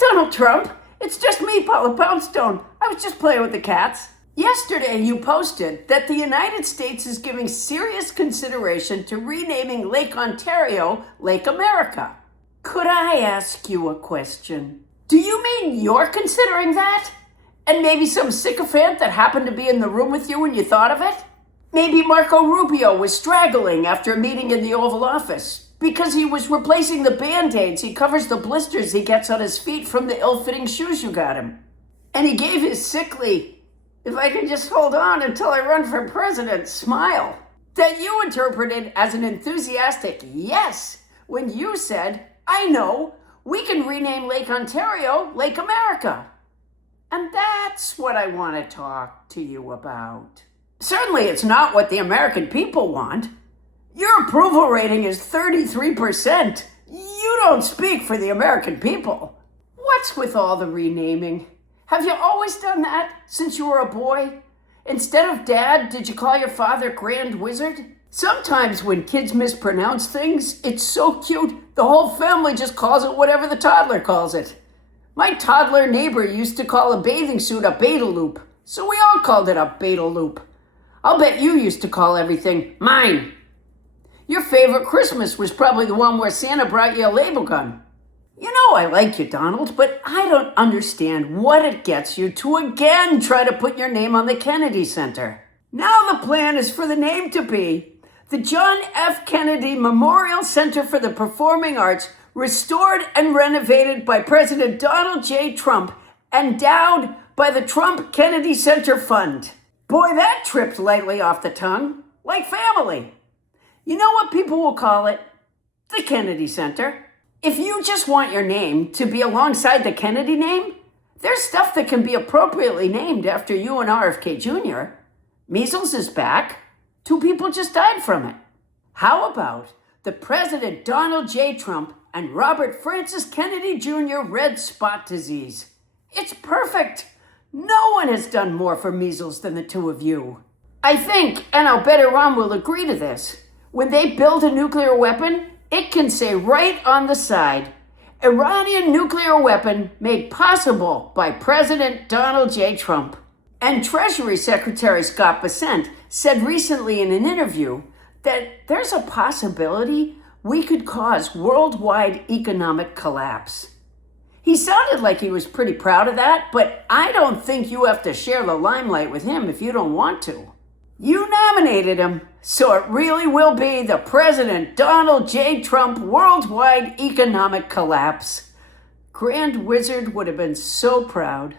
Donald Trump. It's just me, Paula Poundstone. I was just playing with the cats. Yesterday, you posted that the United States is giving serious consideration to renaming Lake Ontario Lake America. Could I ask you a question? Do you mean you're considering that? And maybe some sycophant that happened to be in the room with you when you thought of it? Maybe Marco Rubio was straggling after a meeting in the Oval Office because he was replacing the Band-Aids he covers the blisters he gets on his feet from the ill-fitting shoes you got him. And he gave his sickly, if I can just hold on until I run for president, smile that you interpreted as an enthusiastic yes when you said, I know, we can rename Lake Ontario Lake America. And that's what I want to talk to you about. Certainly it's not what the American people want. Your approval rating is 33%. You don't speak for the American people. What's with all the renaming? Have you always done that since you were a boy? Instead of Dad, did you call your father Grand Wizard? Sometimes when kids mispronounce things, it's so cute, the whole family just calls it whatever the toddler calls it. My toddler neighbor used to call a bathing suit a beta loop, so we all called it a beta loop. I'll bet you used to call everything mine. Your favorite Christmas was probably the one where Santa brought you a label gun. You know I like you, Donald, but I don't understand what it gets you to again try to put your name on the Kennedy Center. Now the plan is for the name to be the John F. Kennedy Memorial Center for the Performing Arts, restored and renovated by President Donald J. Trump, endowed by the Trump Kennedy Center Fund. Boy, that tripped lightly off the tongue, like family. You know what people will call it? The Kennedy Center. If you just want your name to be alongside the Kennedy name, there's stuff that can be appropriately named after you and RFK Jr. Measles is back. 2 people just died from it. How about the President Donald J. Trump and Robert Francis Kennedy Jr. red spot disease? It's perfect. No one has done more for measles than the 2 of you. I think, and I'll bet Iran will agree to this, when they build a nuclear weapon, it can say right on the side, Iranian nuclear weapon made possible by President Donald J. Trump. And Treasury Secretary Scott Bessent said recently in an interview that there's a possibility we could cause worldwide economic collapse. He sounded like he was pretty proud of that, but I don't think you have to share the limelight with him if you don't want to. You nominated him, so it really will be the President Donald J. Trump worldwide economic collapse. Grand Wizard would have been so proud.